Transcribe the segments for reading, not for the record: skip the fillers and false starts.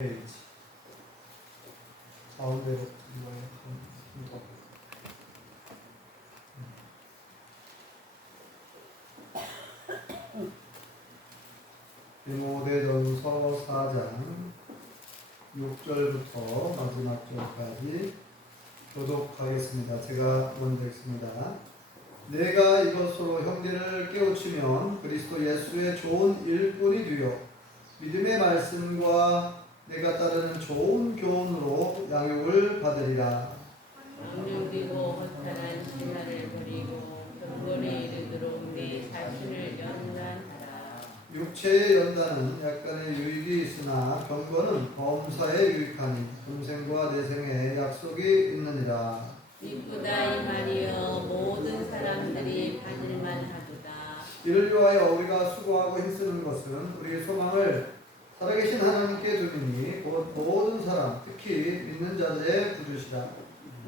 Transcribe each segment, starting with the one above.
페이지 가운데로 이거에 디모데전서 4장 6절부터 마지막 절까지 교독하겠습니다. 제가 먼저 읽습니다. 내가 이것으로 형제를 깨우치면 그리스도 예수의 좋은 일꾼이 되어 믿음의 말씀과 내가 따르는 좋은 교훈으로 양육을 받으리라. 강력이고 허탄한 신화를 버리고 경건에 이르도록 내 자신을 연단하라. 육체의 연단은 약간의 유익이 있으나 경건은 범사에 유익하니 금생과 내생에 약속이 있느니라. 이쁘다 이 말이여 모든 사람들이 받을만 하도다. 이를 위하여 우리가 수고하고 힘쓰는 것은 우리의 소망을 살아계신 하나님께 두리니 곧 모든 사람 특히 믿는 자들의 구주시라.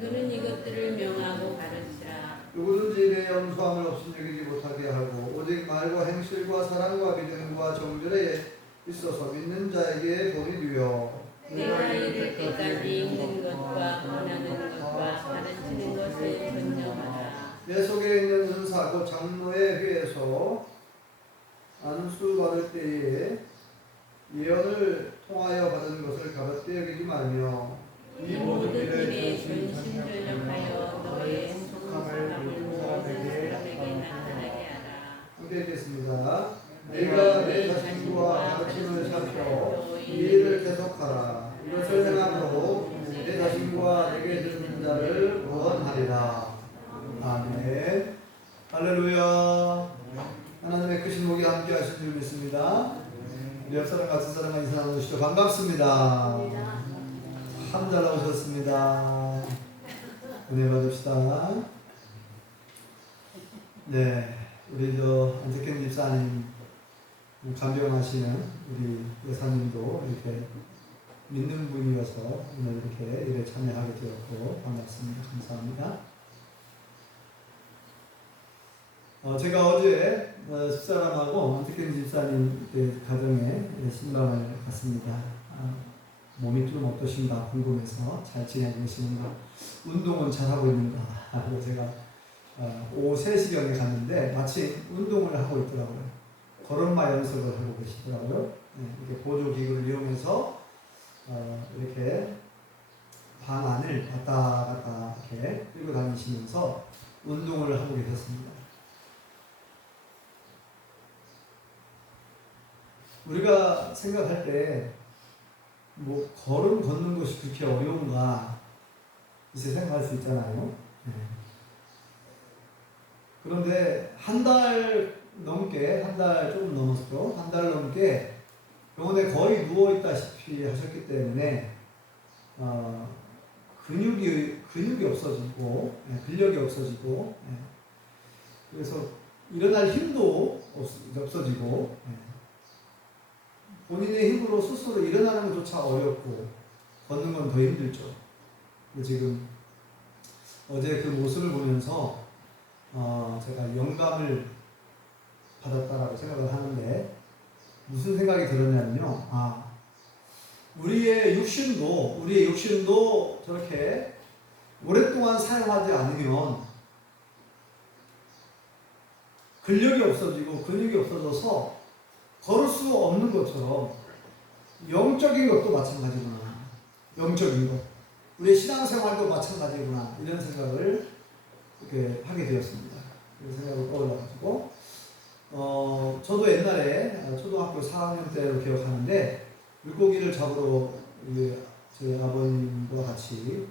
너는 이것들을 명하고 가르치라. 누구든지 내 염소함을 없인 여기지 못하게 하고 오직 말과 행실과 사랑과 믿음과 정절에 있어서 믿는 자에게 본이 되어 내가 이를 때까지 읽는 것과 권하는 것과 가르치는 것을 전념하라. 내 속에 있는 은사 곧 장로의 회에서 안수받을 때에 예언을 통하여 받은 것을 가볍게 여기지 말며 이 모든 일에 전심전력하여 너의 성숙함을 모든 사람에게 나타나게 하라. 함께 읽겠습니다. 내가 내 자신과 가르침을 살펴 이 일을 계속하라. 이것을 행함으로 내 자신과 내게 듣는 자를 구원하리라. 아멘. 할렐루야. 하나님의 크신 목이 함께 하신 줄 믿습니다. 우리 옆 사람 같은 사람과 인사하는 것이죠. 반갑습니다. 참 잘 나오셨습니다. 은혜 받읍시다. 네, 우리 안택현 집사님 간병하시는 우리 여사님도 이렇게 믿는 분이어서 오늘 이렇게 일에 참여하게 되었고 반갑습니다. 감사합니다. 제가 어제 집사람하고 안택현 집사님 가정에 신방을 갔습니다. 몸이 좀 어떠신가 궁금해서 잘 지내고 계시는가, 운동은 잘하고 있는가 하고 제가 오후 3시경에 갔는데 마침 운동을 하고 있더라고요. 걸음마 연습을 하고 계시더라고요. 이렇게 보조기구를 이용해서 이렇게 방 안을 갔다 갔다 이렇게 끌고 다니시면서 운동을 하고 계셨습니다. 우리가 생각할 때 걸음 걷는 것이 그렇게 어려운가 이제 생각할 수 있잖아요. 그런데 한 달 조금 넘었죠. 한 달 넘게 병원에 거의 누워있다시피 하셨기 때문에 근육이 없어지고 근력이 없어지고 그래서 일어날 힘도 없어지고 본인의 힘으로 스스로 일어나는 것조차 어렵고 걷는 건 더 힘들죠. 지금 어제 그 모습을 보면서 제가 영감을 받았다라고 생각을 하는데 무슨 생각이 들었냐면요. 우리의 육신도 저렇게 오랫동안 사용하지 않으면 근력이 없어지고 근육이 없어져서 걸을 수 없는 것처럼 영적인 것도 마찬가지구나. 영적인 것. 우리의 신앙생활도 마찬가지구나. 이런 생각을 이렇게 하게 되었습니다. 그런 생각을 떠올려가지고 저도 옛날에 초등학교 4학년 때로 기억하는데 물고기를 잡으러 저희 아버님과 같이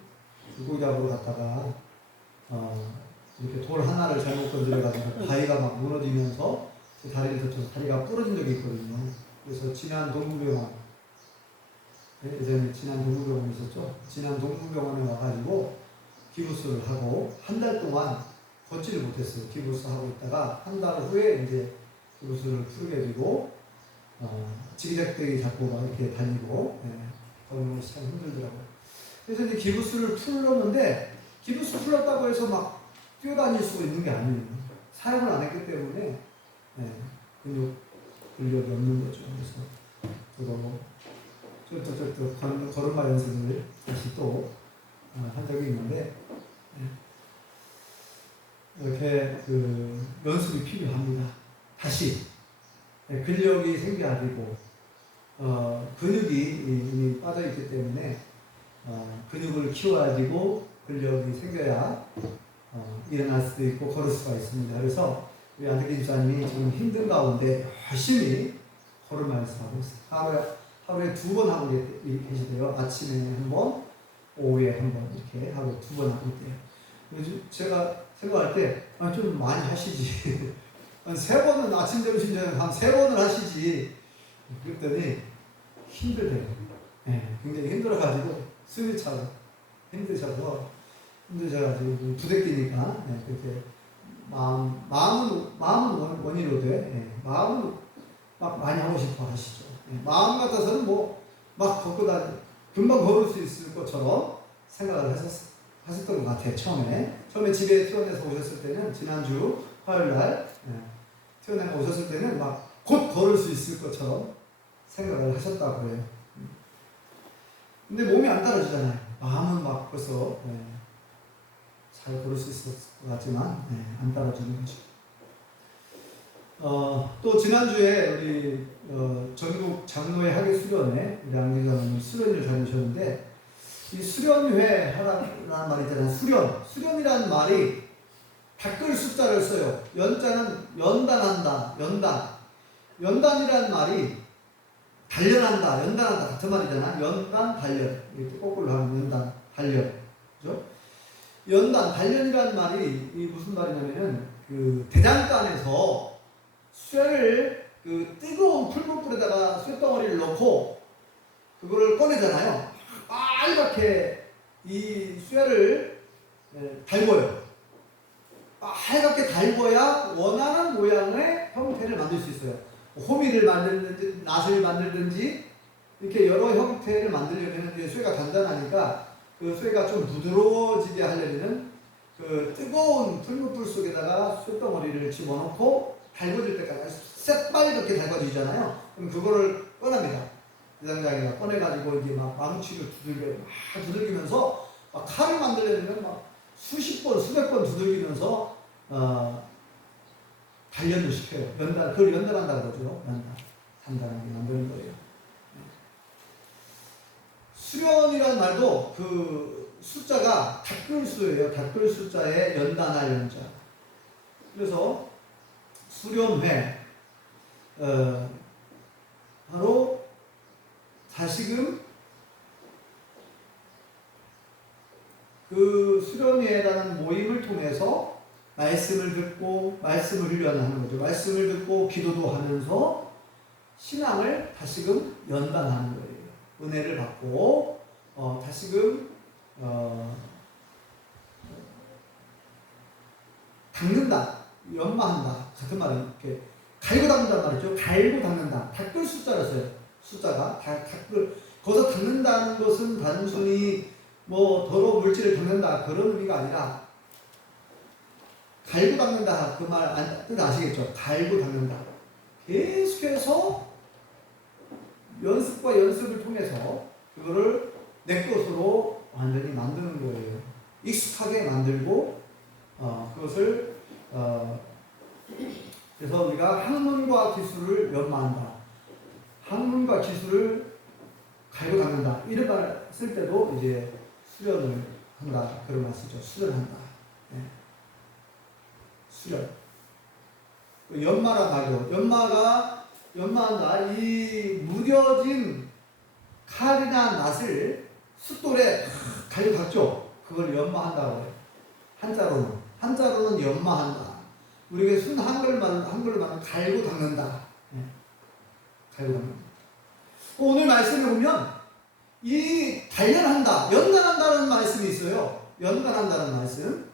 물고기 잡으러 갔다가 이렇게 돌 하나를 잘못 건드려가지고 바위가 막 무너지면서 제 다리를 다쳐서 다리가 부러진 적이 있거든요. 그래서 진안 동부병원, 예전에 진안 동부병원 있었죠. 진안 동부병원에 와가지고 기부스를 하고 한 달 동안 걷지를 못했어요. 기부스 하고 있다가 한 달 후에 이제 기부스를 풀게 되고 지기작대기 잡고 막 이렇게 다니고 걷는 것이 참 힘들더라고요. 그래서 이제 기부스를 풀었는데 기부스 풀었다고 해서 막 뛰어다닐 수 있는 게 아니에요. 사용을 안 했기 때문에 근력이 없는 거죠. 그래서 저도 쫄뚝쫄뚝 걸음마 연습을 다시 또 한 적이 있는데 이렇게 그 연습이 필요합니다. 다시 근력이 생겨야 되고 근육이 이미 빠져 있기 때문에 근육을 키워야 되고 근력이 생겨야 일어날 수도 있고 걸을 수가 있습니다. 그래서 우리 안덕기 집사님이 지금 힘든 가운데 열심히 걸음마 연습하고 있어요. 하루에 2번 하고 계시대요. 아침에 한 번, 오후에 한 번 이렇게 하고 2번 하고 있대요. 그래서 제가 생각할 때 좀 많이 하시지. 한 3번은 아침, 점심, 저녁 한 3번을 하시지. 그랬더니 힘들대요. 네, 굉장히 힘들어가지고 숨이 차고 힘드셔가지고 부대끼니까 그렇게 마음은 원이로 돼. 마음은 막 많이 하고 싶어 하시죠. 마음 같아서는 뭐 막 걷고 금방 걸을 수 있을 것처럼 생각을 하셨던 것 같아요. 처음에 집에 퇴원해서 오셨을 때는 지난주 화요일날 퇴원해서 오셨을 때는 막 곧 걸을 수 있을 것처럼 생각을 하셨다고 그래요. 근데 몸이 안 따라주잖아요. 마음은 막 벌써 잘 걸을 수 있을 것 같지만 안 따라주는 거죠. 또 지난주에 우리 전국 장로회 학예 수련회 우리 안기자님 수련을 다니셨는데 이 수련회 하라는 말이 있잖아요. 수련이라는 말이 닦을 숫자를 써요. 연자는 연단한다. 연단이라는 말이 단련한다. 연단한다 같은 말이잖아. 연단 단련 이렇게 거꾸로 하면 연단 단련 그죠? 연단 단련이라는 말이 무슨 말이냐면은 그 대장간에서 쇠를 그 뜨거운 풀무불에다가 쇳덩어리를 넣고 그거를 꺼내잖아요. 빨갛게 이 쇠를 달궈요. 빨갛게 달궈야 원하는 모양의 형태를 만들 수 있어요. 호미를 만들든지 낫을 만들든지 이렇게 여러 형태를 만들려면 쇠가 단단하니까 그 쇠가 좀 부드러워지게 하려면 그 뜨거운 풀무불 속에다가 쇳덩어리를 집어넣고 달궈질 때까지 새빨갛게 달궈지잖아요. 그럼 그거를 꺼냅니다. 대장장이가 꺼내가지고 이제 막 망치로 두들기면서 막 칼을 만들려면 막 수십 번, 수백 번 두들기면서 단련을 시켜요. 그걸 연단한다고 그러죠. 단단하게 만드는 거예요. 수련이라는 말도 그 숫자가 닦을수예요. 닦을 숫자에 연단할 연자. 그래서 수련회 바로 다시금 그 수련회라는 모임을 통해서 말씀을 듣고 말씀을 훈련하는 거죠. 말씀을 듣고 기도도 하면서 신앙을 다시금 연단하는 거예요. 은혜를 받고 다시금 닦는다, 연마한다 같은 말은 이렇게 갈고 닦는다는 말이죠. 갈고 닦는다. 닦을 숫자였어요. 숫자가 거기서 닦는다는 것은 단순히 뭐 더러운 물질을 닦는다 그런 의미가 아니라 갈고 닦는다 그 말 뜻 아시겠죠? 갈고 닦는다. 계속해서 연습과 연습을 통해서 그거를 내 것으로 완전히 만드는 거예요. 익숙하게 만들고 그것을 그래서 우리가 학문과 기술을 연마한다. 학문과 기술을 갈고 닦는다. 이런 말 쓸 때도 이제 수련을 한다. 그런 말 쓰죠. 수련한다. 네. 수련. 연마란 말이요. 연마한다. 이 무뎌진 칼이나 낫을 숫돌에 갈고 닦죠. 그걸 연마한다고 해요. 한자로는 연마한다. 우리가 순 한글로 말하면 갈고 닦는다. 네. 갈고 닦는다. 오늘 말씀을 보면 이 단련한다, 연단한다는 말씀이 있어요. 연단한다는 말씀.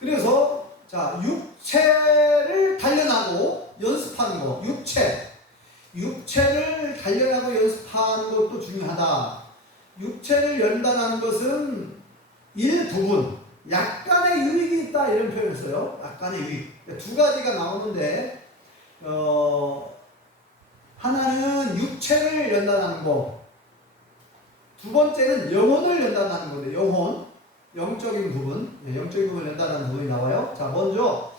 그래서 자 육체를 단련하고 연습하는 거. 육체를 단련하고 연습하는 것도 중요하다. 육체를 연단하는 것은 일부분, 약간의 유익이 있다 이런 표현을 써요. 약간의 유익. 두 가지가 나오는데 하나는 육체를 연단하는 거. 두 번째는 영혼을 연단하는 건데, 영혼. 영적인 부분. 영적인 부분을 연단하는 부분이 나와요. 자, 먼저,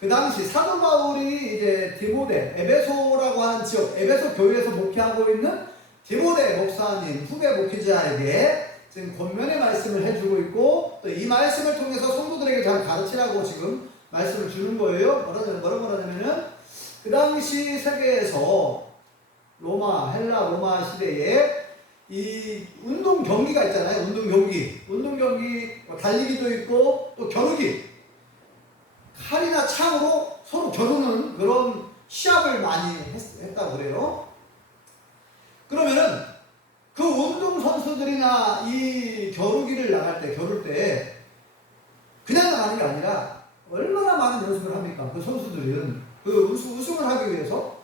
그 당시 사도 바울이 이제 디모데, 에베소라고 하는 지역, 에베소 교회에서 목회하고 있는 디모데 목사님, 후배 목회자에게 지금 권면의 말씀을 해주고 있고, 또 이 말씀을 통해서 성도들에게 잘 가르치라고 지금 말씀을 주는 거예요. 뭐라고 말하냐면은, 그 당시 세계에서 헬라 로마 시대에 이 운동 경기가 있잖아요. 운동 경기, 달리기도 있고, 또 겨루기. 칼이나 창으로 서로 겨루는 그런 시합을 많이 했다고 그래요. 그러면은 그 운동선수들이나 이 겨룰 때 그냥 나가는 게 아니라 얼마나 많은 연습을 합니까? 그 선수들은 그 우승을 하기 위해서,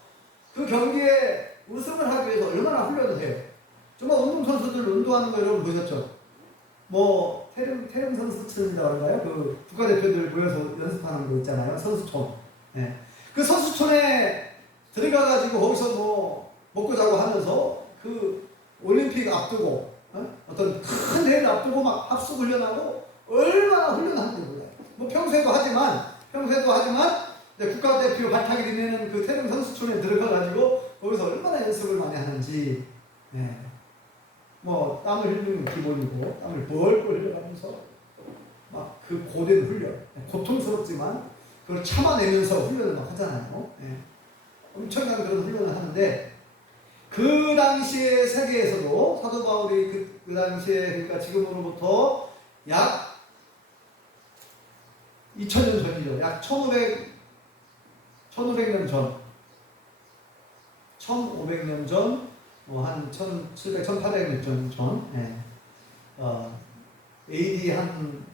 그 경기에 우승을 하기 위해서 얼마나 훈련을 해요. 정말 운동선수들 운동하는 거 여러분 보셨죠? 뭐 태릉 선수촌이라고 하나요? 그 국가대표들 모여서 연습하는 거 있잖아요. 선수촌. 네. 그 선수촌에 들어가가지고 거기서 뭐 먹고 자고 하면서 그 올림픽 앞두고 어떤 큰 대회를 앞두고 막 합숙 훈련하고 얼마나 훈련하는지 몰라요. 뭐 평소에도 하지만 국가대표 발탁이 되면은 그 태릉 선수촌에 들어가가지고 거기서 얼마나 연습을 많이 하는지. 네. 뭐 땀을 흘리는 건 기본이고, 땀을 벌벌 흘려가면서 막 그 고된 훈련, 고통스럽지만 그걸 참아내면서 훈련을 막 하잖아요. 네. 엄청난 그런 훈련을 하는데, 그 당시의 세계에서도 사도 바울이 그 당시에, 그러니까 지금으로부터 약 2000년 전이죠. 약 1500년 전, 1500년 전, 한 1700, 1800년 전, AD 한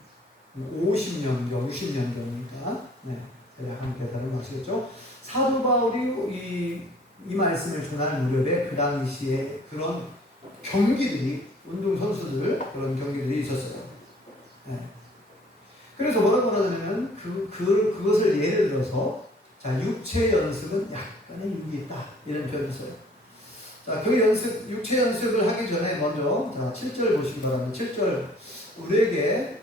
50년경, 60년경이니까, 대략 한 계산을 하시겠죠. 사도 바울이 이 말씀을 전할 무렵에 그 당시에 그런 경기들이, 운동선수들, 그런 경기들이 있었어요. 그래서 뭐라고 하냐면, 그것을 예를 들어서, 자, 육체 연습은 약간의 유익이 있다. 이런 표현을 써요. 자, 육체 연습을 하기 전에 먼저, 자, 7절 보시기 바랍니다. 7절, 우리에게,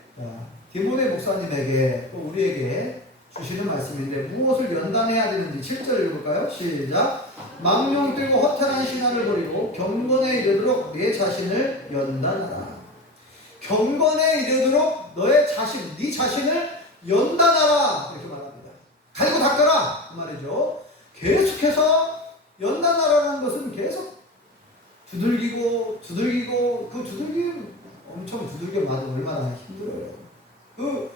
디모데 목사님에게, 또 우리에게 주시는 말씀인데, 무엇을 연단해야 되는지 7절 읽을까요? 시작. 망령 뛰고 허탄한 신앙을 버리고 경건에 이르도록 내 자신을 연단하라. 경건에 이르도록 네 자신을 연단하라. 이렇게 말합니다. 갈고 닦아라. 그 말이죠. 계속해서 연단하라는 것은 계속 두들기고, 그 두들기는 엄청 맞으면 얼마나 힘들어요. 그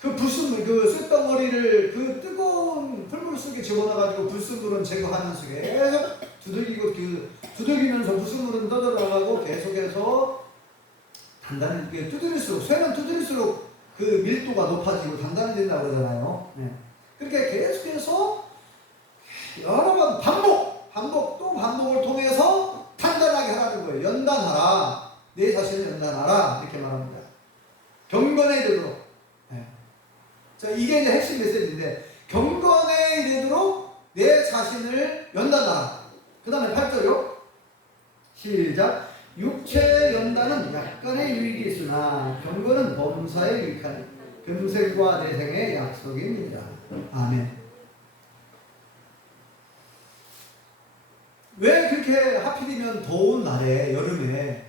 쇳덩어리를 그 뜨거운 풀물 속에 집어넣어가지고 불순물은 제거하면서 계속 두들기면서 불순물은 떠들어가고 계속해서 단단히 두드릴수록, 쇠는 두드릴수록 그 밀도가 높아지고 단단해진다고 그러잖아요. 그렇게 계속해서 여러 번 반복을 통해서 단단하게 하라는 거예요. 연단하라. 내 자신을 연단하라. 이렇게 말합니다. 경건에 이르도록. 자, 이게 이제 핵심 메시지인데, 경건에 이르도록 내 자신을 연단하라. 그 다음에 8절요. 시작. 육체의 연단은 약간의 유익이 있으나 경건은 범사에 유익하니 금생과 내생의 약속입니다. 아멘. 왜 그렇게 하필이면 더운 날에, 여름에,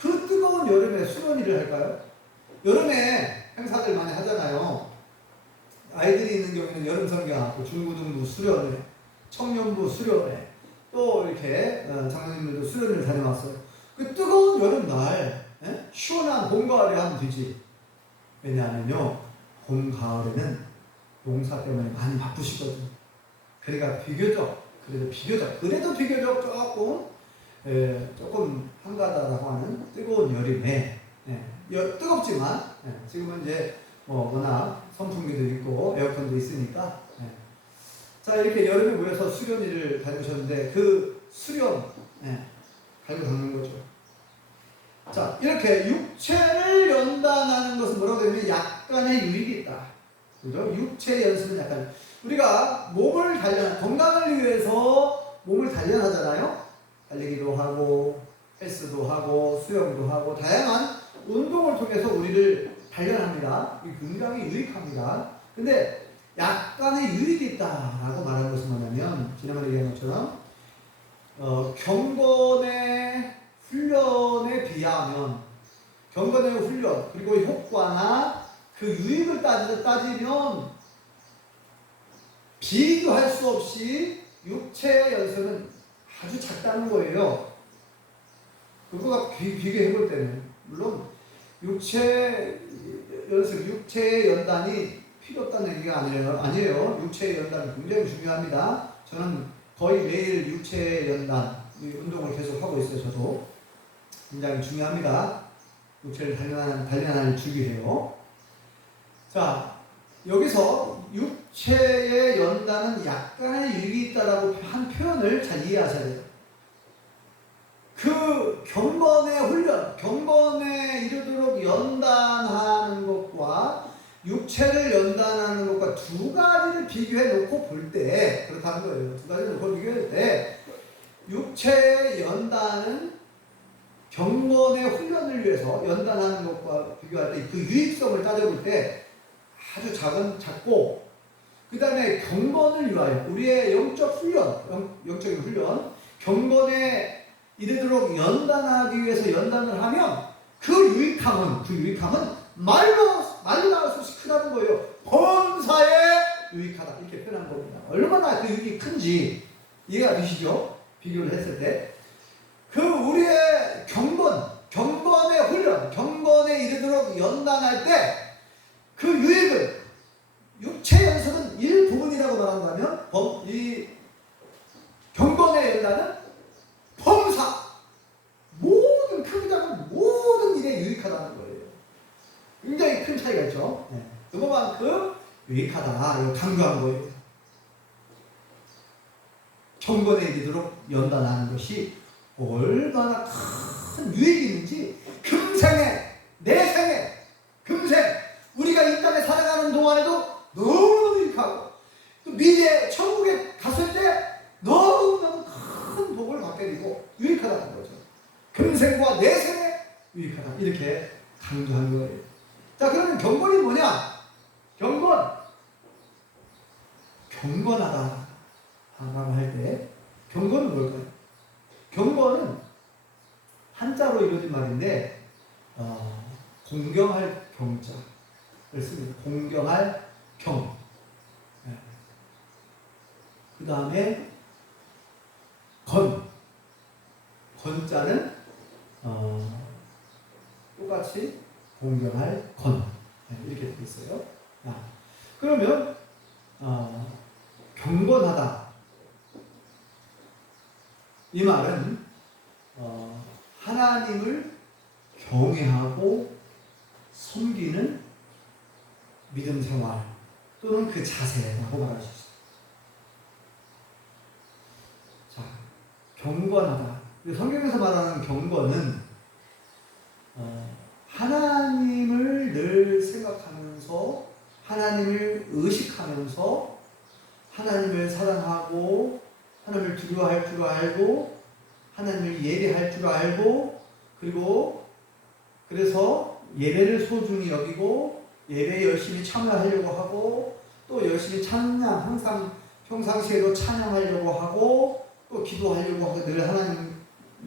그 뜨거운 여름에 수련회를 할까요? 여름에 행사들 많이 하잖아요. 아이들이 있는 경우에는 여름 성경학교, 중고등부 수련회, 청년부 수련회, 또 이렇게 장로님들도 수련회를 다녀왔어요. 그 뜨거운 여름날, 시원한 봄, 가을에 하면 되지. 왜냐하면요, 봄, 가을에는 농사 때문에 많이 바쁘시거든요. 그러니까 그래도 비교적 조금 한가하다라고 하는 뜨거운 여름에, 뜨겁지만, 지금은 이제 워낙 선풍기도 있고 에어컨도 있으니까, 자, 이렇게 여름에 모여서 수련회를 다니셨는데, 그 수련, 갈고 닦는 거죠. 자, 이렇게 육체를 연단하는 것은 뭐라고 되냐면 약간의 유익이 있다. 그죠? 육체 연습은 약간, 우리가 몸을 단련, 건강을 위해서 몸을 단련하잖아요. 달리기도 하고 헬스도 하고 수영도 하고 다양한 운동을 통해서 우리를 단련합니다. 이게 굉장히 유익합니다. 근데 약간의 유익이 있다라고 말하는 것은 뭐냐면 지난번에 얘기한 것처럼 경건의 훈련에 비하면 경건의 훈련 그리고 효과나 그 유익을 따지면 비교할 수 없이 육체의 연습은 아주 작다는 거예요. 그거가 비교해 볼 때는 물론 육체 연습, 육체의 연단이 필요 없다는 얘기가 아니에요. 육체의 연단은 굉장히 중요합니다. 저는 거의 매일 육체의 연단 운동을 계속 하고 있어요. 저도 굉장히 중요합니다. 육체를 단련하는 주기예요. 자, 여기서 육체의 연단은 약간의 유익이 있다라고 한 표현을 잘 이해하셔야 돼요. 그 경건의 훈련, 경건에 이르도록 연단하는 것과 육체를 연단하는 것과 두 가지를 비교해 놓고 볼 때 그렇다는 거예요. 두 가지를 놓고 비교할 때 육체의 연단은 경건의 훈련을 위해서 연단하는 것과 비교할 때 그 유익성을 따져볼 때 아주 작고 그 다음에 경건을 위하여 우리의 영적 훈련, 영적인 훈련, 경건에 이르도록 연단하기 위해서 연단을 하면 그 유익함은 말로 나올 수 없이 크다는 거예요. 범사에 유익하다 이렇게 표현한 겁니다. 얼마나 그 유익이 큰지 이해가 되시죠? 비교를 했을 때 그 우리의 경건의 훈련, 경건에 이르도록 연단할 때 그 유익을 육체 연습은 일부분이라고 말한다면 이 경건의 연단은 범사 모든 크고 작은 모든 일에 유익하다는 거예요. 굉장히 큰 차이가 있죠. 네. 그거만큼 유익하다 이거 강조한 거예요. 경건에 이르도록 연단하는 것이 얼마나 큰 유익이 있는지 내 생에 금생 우리가 이 땅에 살아가는 동안에도 너무너무 유익하고 또 미래 천국에 갔을 때 너무너무 큰 복을 받게 되고 유익하다는 거죠. 금생과 내 생에 유익하다 이렇게 강조한 거예요. 자, 그러면 경건이 뭐냐? 경건하다 라고 할 때 경건은 뭘까요? 경건은 한자로 이루어진 말인데 공경할 경자를 씁니다. 공경할 경. 네. 그 다음에 건자는 똑같이 공경할 건. 네, 이렇게 되어 있어요. 그러면 경건하다 이 말은 하나님을 경외하고 섬기는 믿음 생활 또는 그 자세라고 말할 수 있어요. 자, 경건하다. 성경에서 말하는 경건은 하나님을 늘 생각하면서 하나님을 의식하면서 하나님을 사랑하고 하나님을 두려워할 줄 알고 하나님을 예배할 줄 알고 그리고 그래서 예배를 소중히 여기고 예배에 열심히 참여하려고 하고 또 열심히 항상 평상시에도 찬양하려고 하고 또 기도하려고 하고 늘 하나님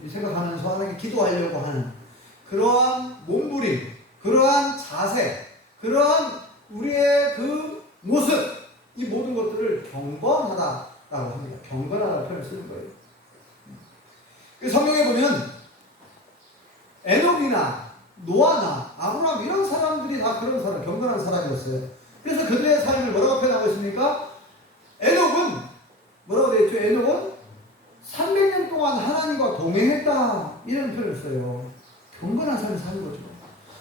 생각하면서 하나님 기도하려고 하는 그러한 몸부림, 그러한 자세, 그러한 우리의 그 모습 이 모든 것들을 경건하다라고 합니다. 경건하다는 표현을 쓰는 거예요. 성경에 보면 에녹이나 노아나 아브라함 이런 사람들이 다 그런 사람, 경건한 사람이었어요. 그래서 그들의 삶을 뭐라고 표현하고 있습니까? 에녹은 뭐라고 되어 있죠? 에녹은 300년 동안 하나님과 동행했다 이런 표현을 써요. 경건한 삶을 사는 거죠.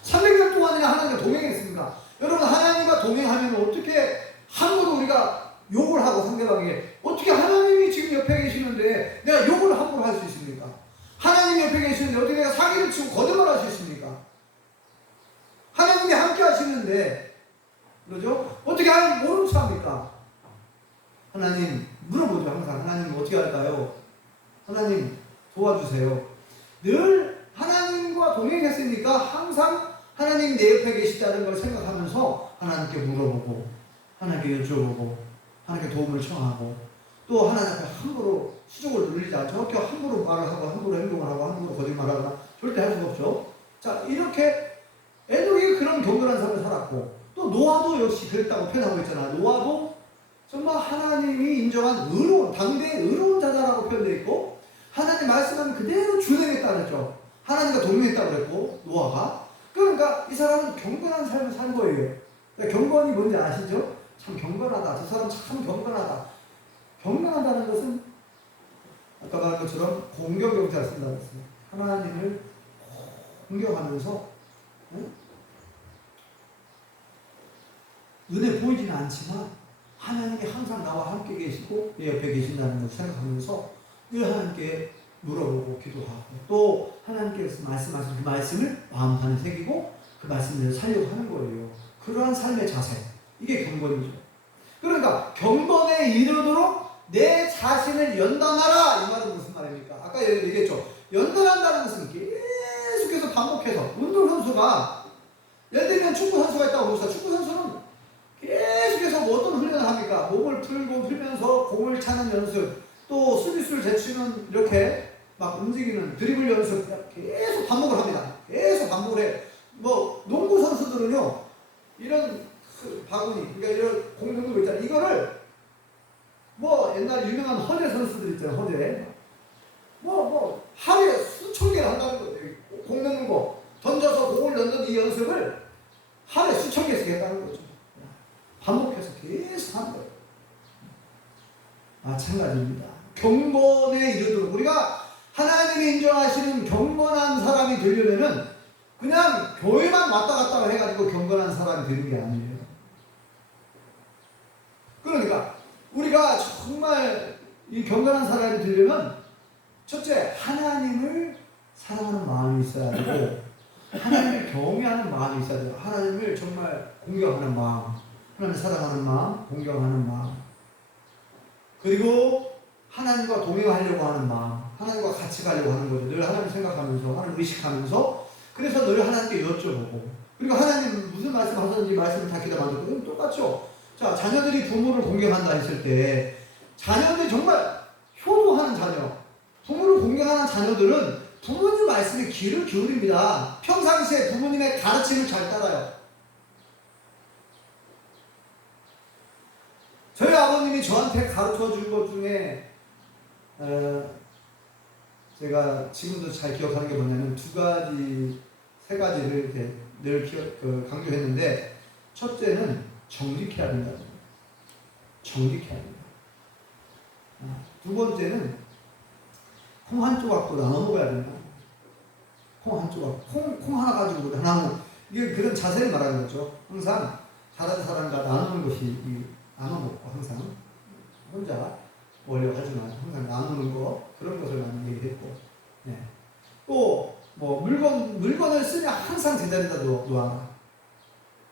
300년 동안이나 하나님과 동행했습니다. 여러분 하나님과 동행하면 어떻게 함부로 우리가 욕을 하고 상대방에게 어떻게 하나님이 지금 옆에 계시는데 내가 욕을 함부로 할 수 있습니까? 하나님이 옆에 계시는데 어떻게 내가 사기를 치고 거짓말할 수 있습니까? 하나님이 함께 하시는데 그러죠? 어떻게 하나님 모른 척 합니까? 하나님 물어보죠. 항상 하나님 어떻게 할까요? 도와주세요. 늘 하나님과 동행했으니까 항상 하나님이 내 옆에 계시다는 걸 생각하면서 하나님께 물어보고 하나님께 여쭤보고 하나님께 도움을 청하고 또 하나님 앞에 함부로 수족을 누리지 않죠. 저렇게 함부로 말을 하고 함부로 행동을 하고 함부로 거짓말하거나 절대 할 수가 없죠. 자, 이렇게 에녹이 그런 경건한 삶을 살았고 또 노아도 역시 그랬다고 표현하고 있잖아요. 노아도 정말 하나님이 인정한 의로운 당대의 의로운 자다라고 표현되어 있고 하나님 말씀하면 그대로 준행했다 그랬죠. 하나님과 동행했다고 그랬고 노아가 그러니까 이 사람은 경건한 삶을 산 거예요. 경건이 뭔지 아시죠? 참 경건하다. 저 사람 참 경건하다. 경건하다는 것은 아까 말한 것처럼 공경경자를 쓴다고 했습니다. 하나님을 공경하면서 눈에 보이지는 않지만 하나님이 항상 나와 함께 계시고 내 옆에 계신다는 것을 생각하면서 늘 하나님께 물어보고 기도하고 또 하나님께서 말씀하신 그 말씀을 마음 안에 새기고 그 말씀을 살려고 하는 거예요. 그러한 삶의 자세, 이게 경건이죠. 그러니까 경건에 이르도록 내 자신을 연단하라, 이 말은 무슨 말입니까? 아까 얘기했죠. 연단한다는 것은 계속해서 반복해서 운동선수가 예를 들면 축구선수가 있다고 봅시다. 축구선수는 계속해서 어떤 훈련을 합니까? 몸을 풀면서 공을 차는 연습, 또 수비수를 제치는 이렇게 막 움직이는 드리블 연습 계속 반복을 합니다. 계속 반복을 해. 뭐 농구 선수들은요 이런 바구니, 그러니까 이런 공 넣는 거 있잖아요. 이거를 뭐 옛날 유명한 허재 선수들 있잖아요. 허재. 뭐 하루에 수천 개를 한다는 거예요. 공 넣는 거 던져서 공을 넣는 이 연습을 하루에 수천 개씩 했다는 거죠. 반복해서 계속 하는 거예요. 마찬가지입니다. 경건에 이르도록 우리가 하나님이 인정하시는 경건한 사람이 되려면은 그냥 교회만 왔다 갔다 해가지고 경건한 사람이 되는 게 아니에요. 그러니까 우리가 정말 이 경건한 사람이 되려면 첫째 하나님을 사랑하는 마음이 있어야 되고 하나님을 경외하는 마음이 있어야 돼요. 하나님을 정말 공경하는 마음, 하나님을 사랑하는 마음, 공경하는 마음, 그리고 하나님과 동행하려고 하는 마음, 하나님과 같이 가려고 하는 거죠. 늘 하나님 생각하면서 하나님 의식하면서 그래서 늘 하나님께 여쭤보고 그리고 하나님 무슨 말씀 하셨는지 말씀을 다 기다 만들고 똑같죠. 자, 자녀들이 부모를 공경한다 했을 때 자녀들이 정말 효도하는 자녀, 부모를 공경하는 자녀들은 부모님 말씀에 귀를 기울입니다. 평상시에 부모님의 가르침을 잘 따라요. 저희 아버님이 저한테 가르쳐 준 것 중에 제가 지금도 잘 기억하는 게 뭐냐면 두 가지, 세 가지를 이렇게 늘 강조했는데 첫째는 정직해야 된다. 정직해야 된다. 두 번째는 콩 한 조각도 나눠 먹어야 된다. 콩 한 조각, 콩 하나 가지고 하나 이게 그런 자세를 말하는 거죠. 항상 다른 사람과 나누는 것이 나눠 먹고 항상 혼자 원래 하지만 항상 나누는 거 그런 것을 많이 얘기했고, 네. 또 뭐 물건을 쓰면 항상 제자리에다 놓아라.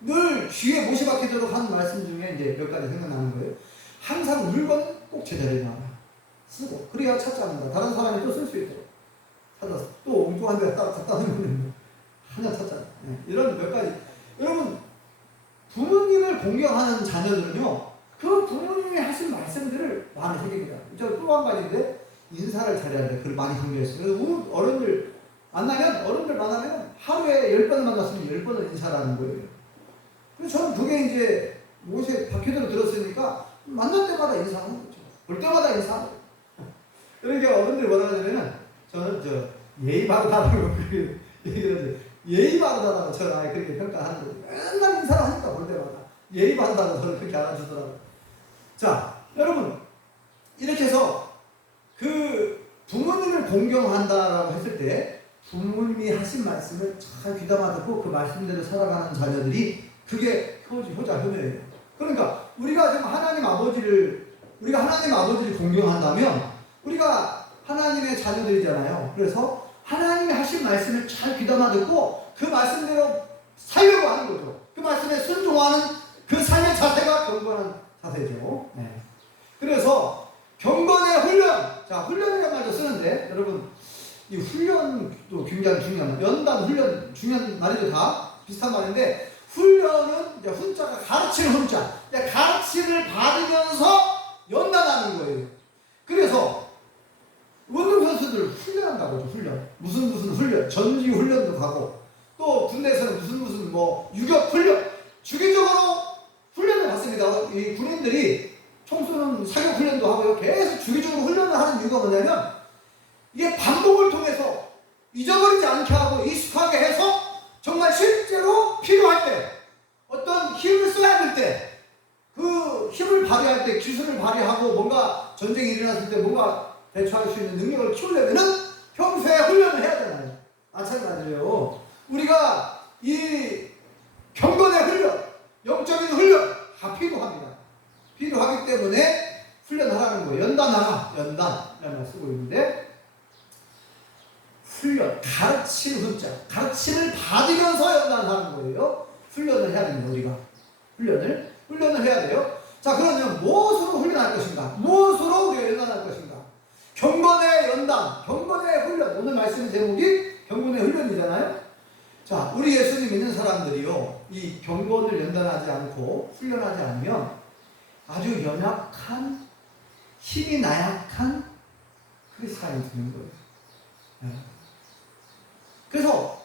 늘 귀에 못이 박히도록 하는 말씀 중에 이제 몇 가지 생각나는 거예요. 항상 물건 꼭 제자리에 놔라. 쓰고 그래야 찾지 않는다. 다른 사람이 또 쓸 수 있도록 찾아서 또 엉뚱한 데 갖다 놓으면 하나 찾잖아. 네. 이런 몇 가지. 여러분 부모님을 공경하는 자녀들은요 그 부모님이 하신 말씀들을 마음에 새깁니다. 또 한 가지인데 인사를 잘해야 돼. 그걸 많이 강조했어요. 그래서 어른들 만나면 하루에 10번을 만났으면 10번을 인사를 하는 거예요. 그래서 저는 그게 이제 옷에 박혀들어 들었으니까 만날 때마다 인사하는 거죠. 볼 때마다 인사하는 거예요. 그러니까 어른들이 뭐라 하냐면은 저는 예의 바르다라고 그렇게 얘기를 하죠. 예의 바르다라고 저는 아예 그렇게 평가하는 거예요. 맨날 인사를 하니까 볼 때마다 예의 바르다고 저는 그렇게 알아주더라고요. 자, 여러분 이렇게 해서 그 부모님을 공경한다라고 했을 때 부모님이 하신 말씀을 잘 귀담아 듣고 그 말씀대로 살아가는 자녀들이 그게 효자 효녀예요. 그러니까 우리가 지금 하나님 아버지를 공경한다면 우리가 하나님의 자녀들이잖아요. 그래서 하나님이 하신 말씀을 잘 귀담아 듣고 그 말씀대로 살려고 하는 거죠. 그 말씀에 순종하는 그 삶의 자세가 경건한 자세죠. 네. 그래서 경건의 훈련, 자 훈련이라는 말도 쓰는데 여러분 이 훈련도 굉장히 중요한, 연단, 훈련, 중요한 말이죠. 다 비슷한 말인데, 훈련은 이제 훈자가 가르치는 훈자. 가르침을 받으면서 연단하는 거예요. 그래서 운동선수들 훈련한다고 하죠. 훈련. 무슨 훈련. 전지 훈련도 가고, 또 군대에서는 무슨 뭐 유격 훈련. 주기적으로 훈련을 받습니다. 이 군인들이 총 쏘는 사격 훈련도 하고요. 계속 주기적으로 훈련을 하는 이유가 뭐냐면, 이게 반복을 통해서 잊어버리지 않게 하고 익숙하게 해서 정말 실제로 필요할 때, 어떤 힘을 써야 될 때, 그 힘을 발휘할 때, 기술을 발휘하고 뭔가 전쟁이 일어났을 때 뭔가 대처할 수 있는 능력을 키우려면은 평소에 훈련을 해야 되나요? 마찬가지예요. 우리가 이 경건의 훈련, 영적인 훈련 다 필요합니다. 필요하기 때문에 훈련하라는 거예요. 연단하라. 연단이라는 말 쓰고 있는데, 훈련, 가르치는 훈자. 가르침을 받으면서 연단하는 거예요. 훈련을 해야 됩니다. 우리가 훈련을 해야 돼요. 자, 그러면 무엇으로 훈련할 것인가? 무엇으로 우리가 연단할 것인가? 경건의 연단, 경건의 훈련. 오늘 말씀 제목이 경건의 훈련이잖아요. 자, 우리 예수님 믿는 사람들이요, 이 경건을 연단하지 않고 훈련하지 않으면 아주 연약한, 힘이 나약한 크리스찬이 되는 거예요. 네. 그래서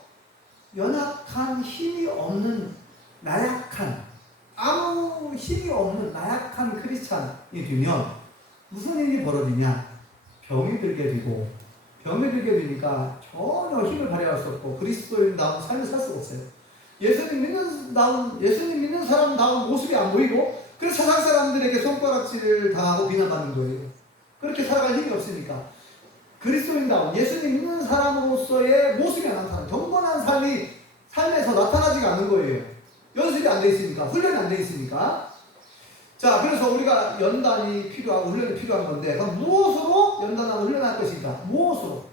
연약한, 힘이 없는, 나약한, 아무 힘이 없는 나약한 크리스찬이 되면 무슨 일이 벌어지냐? 병이 들게 되고, 병이 들게 되니까 전혀 힘을 발휘할 수 없고 그리스도인다운 삶을 살 수가 없어요. 예수님 믿는 사람다운 모습이 안 보이고, 그래서 세상 사람들에게 손가락질을 당하고 비난받는 거예요. 그렇게 살아갈 힘이 없으니까. 그리스도인다운 예수님 믿는 사람으로서의 모습이 안 나타나요. 경건한 삶이 삶에서 나타나지가 않는 거예요. 연습이 안 돼 있으니까, 훈련이 안 돼 있으니까. 자, 그래서 우리가 연단이 필요하고 훈련이 필요한 건데, 그럼 무엇으로 연단하고 훈련할 것인가? 무엇으로?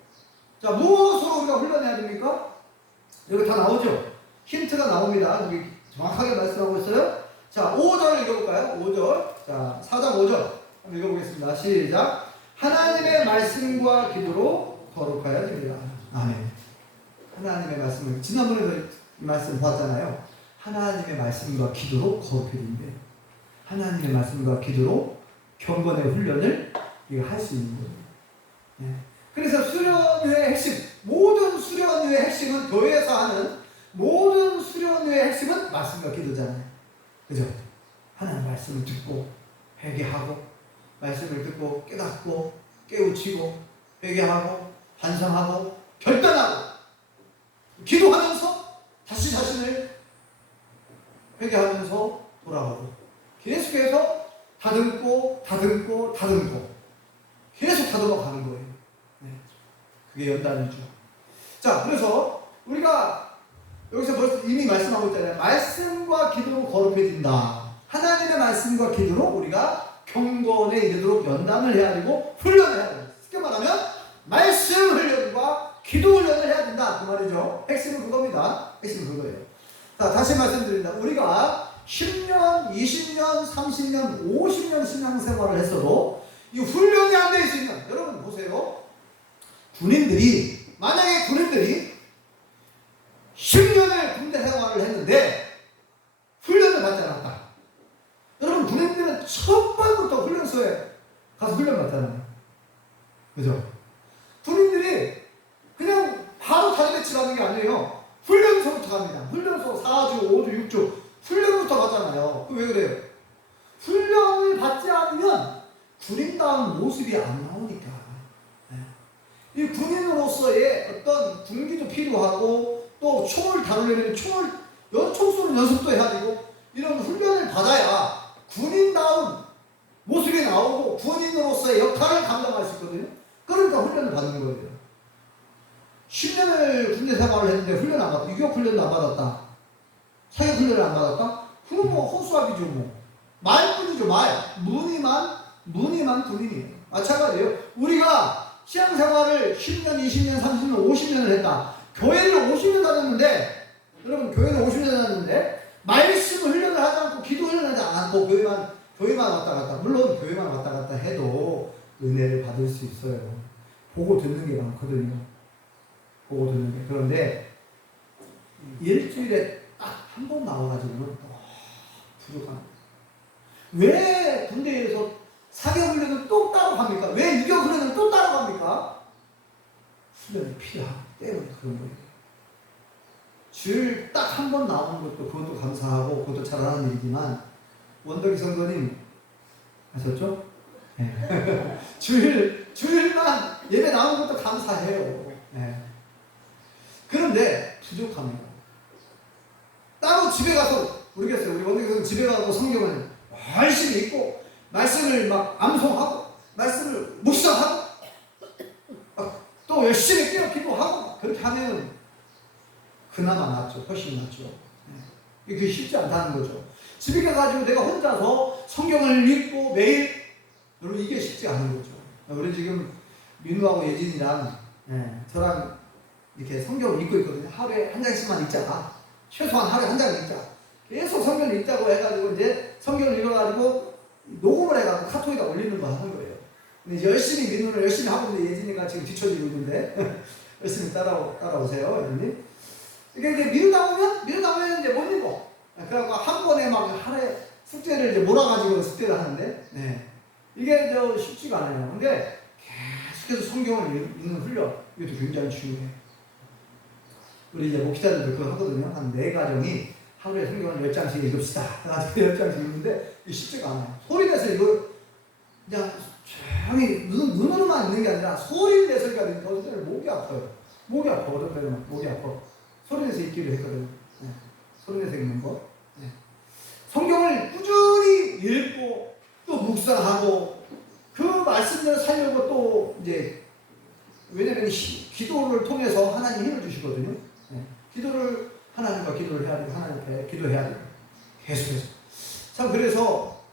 자, 무엇으로 우리가 훈련해야 됩니까? 여기 다 나오죠? 힌트가 나옵니다. 여기 정확하게 말씀하고 있어요. 자, 5절 읽어볼까요? 5절. 자, 4장 5절. 한번 읽어보겠습니다. 시작. 하나님의 말씀과 기도로 거룩하여 됩니다. 아멘. 하나님의 말씀을, 지난번에도 이 말씀 봤잖아요. 하나님의 말씀과 기도로 거룩해야 됩니다. 하나님의 말씀과 기도로 경건의 훈련을 할 수 있는 거예요. 네. 그래서 수련회의 핵심, 모든 수련회의 핵심은, 교회에서 하는 모든 수련회의 핵심은 말씀과 기도잖아요. 그죠? 하나님 말씀을 듣고 회개하고, 말씀을 듣고 깨닫고 깨우치고 회개하고 반성하고 결단하고 기도하면서 다시 자신을 회개하면서 돌아가고, 계속해서 다듬고 계속 다듬어 가는 거예요. 네. 그게 연단이죠. 자, 그래서 우리가 여기서 벌써 이미 말씀하고 있잖아요. 말씀과 기도로 거룩해진다. 하나님의 말씀과 기도로 우리가 경건에 이르도록 연단을 해야 되고 훈련을 해야 됩니다. 쉽게 말하면 말씀 훈련과 기도 훈련을 해야 된다, 그 말이죠. 핵심은 그겁니다. 핵심은 그거예요. 자, 다시 말씀드립니다. 우리가 10년, 20년, 30년, 50년 신앙생활을 했어도 이 훈련이 안 돼 있으면, 여러분 보세요. 만약에 군인들이 10년을 군대 생활을 했는데 훈련을 받지 않았다. 여러분, 군인들은 첫 번부터 훈련소에 가서 훈련 받잖아요. 그죠? 군인들이 그냥 바로 자기 배치하는 게 아니에요. 훈련소부터 갑니다. 훈련소 4주, 5주, 6주 훈련부터 받잖아요. 왜 그래요? 훈련을 받지 않으면 군인다운 모습이 안 나오니까. 이 군인으로서의 어떤 군기도 필요하고, 또 총을 다루려면 총 쏘는 연습도 해야 되고, 이런 훈련을 받아야 군인다운 모습이 나오고 군인으로서의 역할을 감당할 수 있거든요. 그러니까 훈련을 받는 거예요. 10년을 군대 생활을 했는데 훈련 안 받았다. 유격 훈련도 안 받았다. 사격 훈련을 안 받았다? 그건 뭐 허수아비죠, 뭐. 말뿐이죠, 말. 무늬만 군인이에요. 마찬가지예요. 우리가 신앙생활을 10년, 20년, 30년, 50년을 했다. 교회를 50년 다녔는데, 여러분, 교회를 50년 다녔는데, 말씀 훈련을 하지 않고, 기도 훈련을 하지 않고, 교회만 왔다 갔다. 물론, 교회만 왔다 갔다 해도 은혜를 받을 수 있어요. 보고 듣는 게 많거든요. 보고 듣는 게. 그런데 일주일에 딱 한 번 나와가지고는 부족합니다. 왜 군대에서 사격훈련은 또 따로 갑니까? 왜 유격훈련은 또 따로 갑니까? 훈련이 필요하기 때문에 그런 거예요. 주일 딱 한 번 나오는 것도 그것도 감사하고 그것도 잘하는 일이지만 원덕이 선거님 아셨죠? 네. 주일만 예배 나오는 것도 감사해요. 네. 그런데 부족합니다. 따로 집에 가서 모르겠어요. 우리 원덕이 선생 집에 가서 성경을 열심히 읽고 말씀을 막 암송하고 말씀을 묵상하고 또 열심히 깨어 기도하고 그렇게 하면 그나마 낫죠. 훨씬 낫죠. 네. 이게 쉽지 않다는 거죠. 집에 가가지고 내가 혼자서 성경을 읽고 매일 여러분 이게 쉽지 않은 거죠. 우리 지금 민우하고 예진이랑 저랑 이렇게 성경을 읽고 있거든요. 하루에 한 장씩만 읽자. 최소한 하루에 한 장 읽자. 계속 성경을 읽자고 해가지고 이제 성경을 읽어가지고 녹음을 해가지고 카톡에다 올리는 거 하는 거예요. 근데 이제 열심히 민우는 열심히 하고 있는데 예진이가 지금 뒤처지고 있는데 열심히 따라오세요, 예진이. 그러니까 이제 미루다 보면 이제 못 읽어. 그래갖고 한 번에 막 하루에 숙제를 이제 몰아가지고 숙제를 하는데, 이게 쉽지가 않아요. 근데 계속해서 성경을 읽는 훈련, 이것도 굉장히 중요해요. 우리 이제 목회자들도 그거 하거든요. 한 4가정이 하루에 성경을 10장씩 읽읍시다. 해가지고 10장씩 읽는데, 이게 쉽지가 않아요. 소리 내서 이걸 그냥 조용히 눈으로만 읽는 게 아니라 소리를 내서 읽으니까 어떤 때는 목이 아파요. 목이 아파. 어떤 때는 목이 아파. 소리 내서 읽기를 했거든요. 소리 내서 읽는 거. 성경을 꾸준히 읽고 또 묵상하고 그 말씀대로 살려고 또 이제 왜냐면 기도를 통해서 하나님 힘을 주시거든요. 기도를 하나님과 기도를 해야 되고 하나님께 기도해야 되고 계속해서. 참 그래서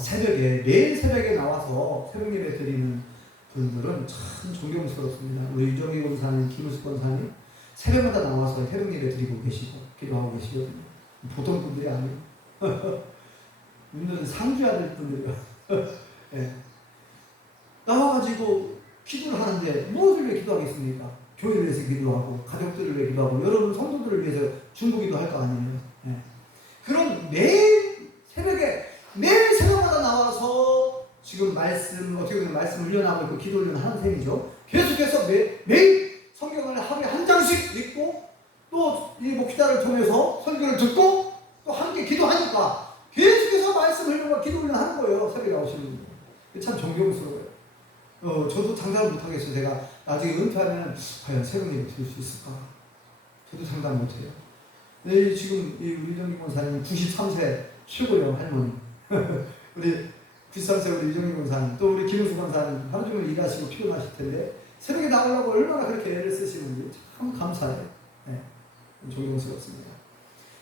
새벽에 매일 새벽에 나와서 새벽 예배 드리는 분들은 참 존경스럽습니다. 우리 유정희 권사님, 김우숙 권사님 새벽마다 나와서 새벽 예배 드리고 계시고 기도하고 계시거든요. 보통 분들이 아니에요. 우리는 상주해야 될 분들이요. 나와가지고 기도를 하는데 무엇을 위해 기도하겠습니까? 교회를 위해서 기도하고 가족들을 위해 기도하고 여러분 성도들을 위해서 중보기도 할 거 아니에요. 그럼 매일 새벽마다 나와서 지금 어떻게 보면 말씀 훈련하고 있고 기도 훈련 하는 셈이죠. 계속해서 매일 성경을 하루에 한 장씩 읽고 또 이 목회자를 통해서 설교를 듣고 또 함께 기도하니까 계속해서 말씀 훈련과 기도 훈련 하는 거예요. 새벽에 나오시는 분들. 참 존경스러워요. 저도 장담을 못하겠어요. 제가 나중에 은퇴하면 과연 새벽 예배 드릴 수 있을까? 저도 장담 못해요. 네, 지금 우리 정기 권사님 93세 최고령 할머니. 우리 93세 우리 유정기 권사님, 또 우리 김우수 권사님 하루 종일 일하시고 피곤하실 텐데 새벽에 나오려고 얼마나 그렇게 애를 쓰시는지 참 감사해요. 존경스럽습니다.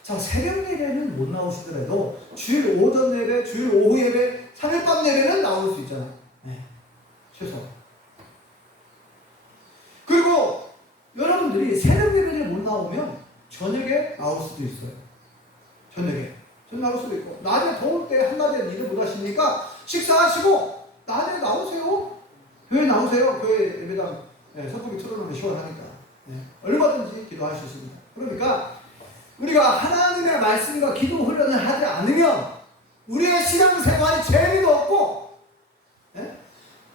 자, 새벽 예배는 못 나오시더라도 주일 오전 예배, 주일 오후 예배, 3일 밤 예배는 나올 수 있잖아요. 최소. 그리고 여러분들이 새벽 예배를 못 나오면 저녁에 나올 수도 있어요. 저녁에 나올 수도 있고 낮에 더울 때 한낮에 일을 못 하시니까 식사하시고 낮에 나오세요. 교회 나오세요. 교회 예배당 선풍기 틀어놓으면 시원하니까 얼마든지 기도할 수 있습니다. 그러니까 우리가 하나님의 말씀과 기도 훈련을 하지 않으면 우리의 신앙생활이 재미도 없고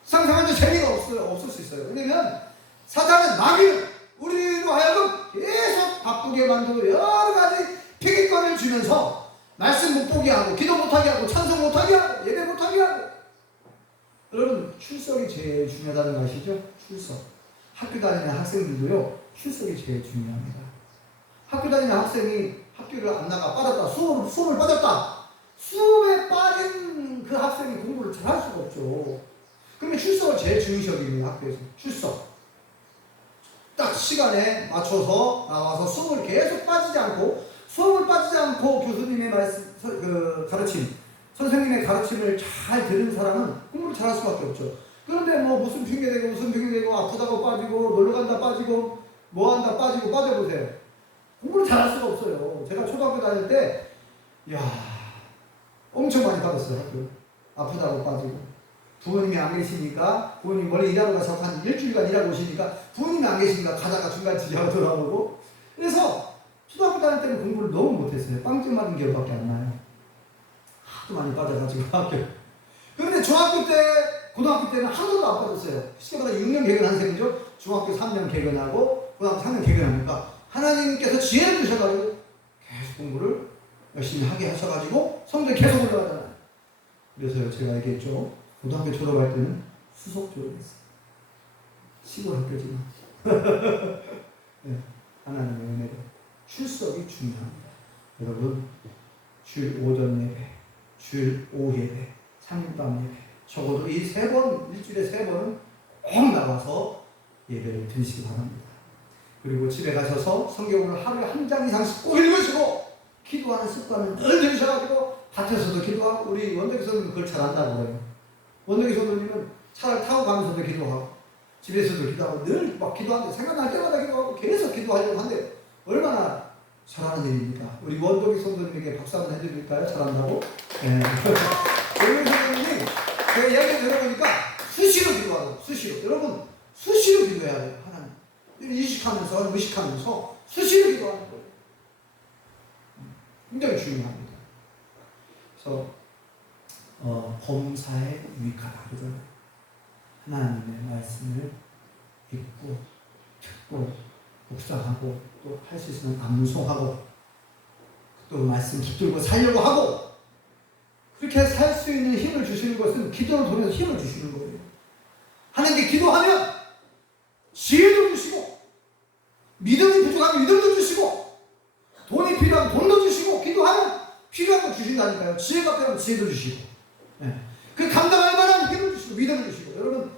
신앙생활도 재미가 없을 수 있어요. 왜냐면 사단은 마귀는 우리로 하여금 계속 바쁘게 만들고 여러 가지 핑계거리를 주면서 말씀 못 보게 하고 기도 못하게 하고 찬송 못하게 하고 예배 못하게 하고. 여러분 출석이 제일 중요하다는 거 아시죠? 출석. 학교 다니는 학생들도요 출석이 제일 중요합니다. 학교 다니는 학생이 학교를 안 나가 빠졌다. 수업을 빠졌다. 수업에 빠진 그 학생이 공부를 잘 할 수가 없죠. 그러면 출석을 제일 중요시 여깁니다. 학교에서. 출석. 딱 시간에 맞춰서 나와서 수업을 계속 빠지지 않고 교수님의 가르침, 선생님의 가르침을 잘 들은 사람은 공부를 잘 할 수밖에 없죠. 그런데 무슨 핑계대고 아프다고 빠지고 놀러간다 빠지고 뭐한다 빠지고 빠져보세요. 공부를 잘 할 수가 없어요. 제가 초등학교 다닐 때 엄청 많이 빠졌어요. 학교. 아프다고 빠지고 부모님이 안 계시니까 부모님 원래 일하러 가서 한 일주일간 일하고 오시니까 부모님이 안 계신가 가다가 중간치기 하고 돌아오고. 그래서 초등학교 다닐 때는 공부를 너무 못했어요. 빵점 맞은 기억밖에 안 나요. 하도 많이 빠져가지고 학교. 그런데 중학교 때, 고등학교 때는 하나도 안 빠졌어요. 쉽게 말해 6년 개근한 셈이죠. 중학교 3년 개근하고 고등학교 3년 개근하니까 하나님께서 지혜를 주셔가지고 계속 공부를 열심히 하게 하셔가지고 성적이 계속 올라가잖아요. 그래서 제가 얘기했죠. 고등학교 졸업할 때는 수석 졸업했어요. 시골 학교지만. 네, 하나님의 은혜로 출석이 중요합니다. 여러분, 주일 오전 예배, 주일 오후 예배, 상밤 예배, 적어도 이 3번, 일주일에 3번은 꼭 나와서 예배를 드리시기 바랍니다. 그리고 집에 가셔서 성경을 하루에 한 장 이상씩 꼭 읽으시고 기도하는 습관을 늘 들이셔가지고 밭에서도 기도하고. 우리 원덕이 선생님은 그걸 잘 안다고 그래요. 원덕이 선생님은 차를 타고 가면서도 기도하고 집에서도 기도하고 늘 막 기도하는데 생각날 때마다 기도하고 계속 기도하려고 하는데 얼마나 잘하는 일입니까? 우리 원덕이 선생님에게 박수 한번 해드릴까요? 잘한다고? 네. 원덕이 선생님이 제가 이야기 들어보니까 수시로 기도하고 수시로. 여러분 수시로 기도해야 돼요. 하나님 인식하면서 의식하면서 수시로 기도하는 거예요. 굉장히 중요합니다. 그래서 범사에 유익하다 그러잖아요. 하나님의 말씀을 읽고 듣고 묵상하고 또 할 수 있으면 암송하고 또 말씀 붙들고 살려고 하고 그렇게 살 수 있는 힘을 주시는 것은 기도를 통해서 힘을 주시는 거예요. 하나님께 기도하면 지혜도 주시고 믿음이 부족하면 믿음도 주시고 돈이 필요하면 돈도 주시고 기도하면 필요한 거 주신다니까요. 지혜가 필요하면 지혜도 주시고 그 감당할 만한 힘을 주시고 믿음을 주시고. 여러분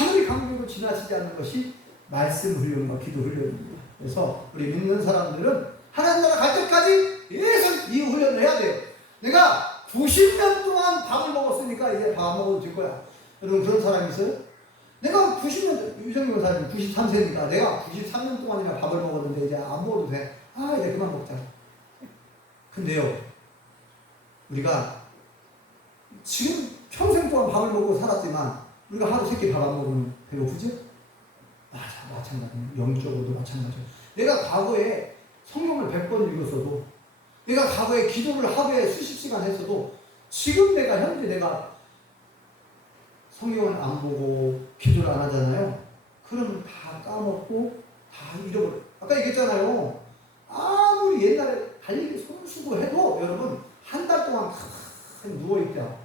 아무리 강조로 지나치지 않는 것이 말씀 훈련과 기도 훈련입니다. 그래서 우리 믿는 사람들은 하나님 나라 갈 때까지 계속 이 훈련을 해야 돼요. 내가 90년 동안 밥을 먹었으니까 이제 밥 안 먹어도 될 거야. 여러분 그런 사람이 있어요? 내가 90년, 유정민 목사님 93세니까 내가 93년 동안이나 밥을 먹었는데 이제 안 먹어도 돼. 아 이제 그만 먹자. 근데요 우리가 지금 평생 동안 밥을 먹고 살았지만 우리가 하루 3끼 밥 안 먹으면 배고프지? 맞아, 마찬가지예요. 영적으로도 마찬가지예요. 내가 과거에 성경을 100번 읽었어도 내가 과거에 기도를 하루에 수십 시간 했어도 지금 현재 내가 성경을 안 보고 기도를 안 하잖아요. 그러면 다 까먹고 다 잃어버려. 아까 얘기했잖아요. 아무리 옛날에 달리기 손수고 해도 여러분 한 달 동안 누워있다.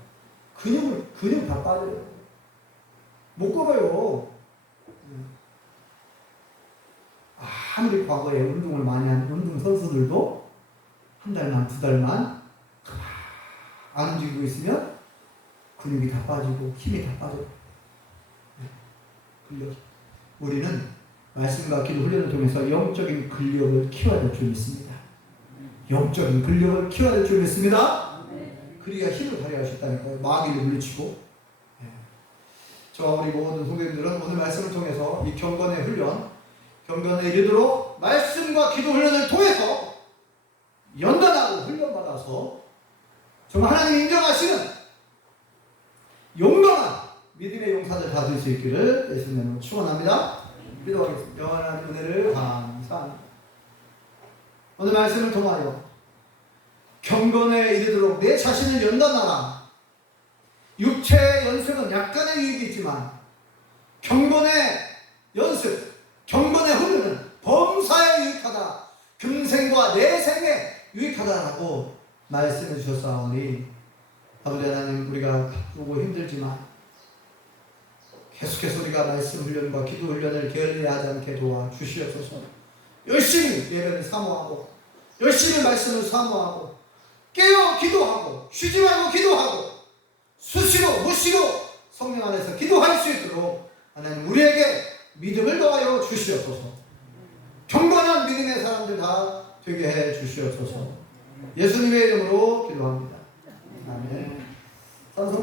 근육 다 빠져요. 못 걸어요. 아무리 과거에 운동을 많이 한 운동 선수들도 한 달만, 2달만 안 움직이고 있으면 근육이 다 빠지고 힘이 다 빠져요. 근력. 우리는 말씀과 기도 훈련을 통해서 영적인 근력을 키워야 될 줄 믿습니다. 영적인 근력을 키워야 될 줄 믿습니다. 그래야 힘을 발휘할 수 있다니까요. 마귀를 물리치고. 저와 우리 모든 성도님들은 오늘 말씀을 통해서 이 경건의 훈련, 경건에 이르도록 말씀과 기도 훈련을 통해서 연단하고 훈련받아서 정말 하나님 인정하시는 용감한 믿음의 용사들 다 될 수 있기를 예수님으로 축원합니다. 기도하겠습니다. 영원한 은혜를 감사합니다. 오늘 말씀을 통하여 경건에 이르도록 내 자신을 연단하라. 육체의 연습은 약간의 유익이 있지만 경건의 연습, 경건의 훈련은 범사에 유익하다. 금생과 내생에 유익하다라고 말씀해 주셨사오니 아버지 하나님 우리가 바쁘고 힘들지만 계속해서 우리가 말씀 훈련과 기도 훈련을 게을리하지 않게 도와주시옵소서. 열심히 예배를 사모하고 열심히 말씀을 사모하고 깨어 기도하고 쉬지 말고 기도하고 수시로 무시로 성령 안에서 기도할 수 있도록 하나님 우리에게 믿음을 더하여 주시옵소서. 경건한 믿음의 사람들 다 되게 해 주시옵소서. 예수님의 이름으로 기도합니다. 아멘.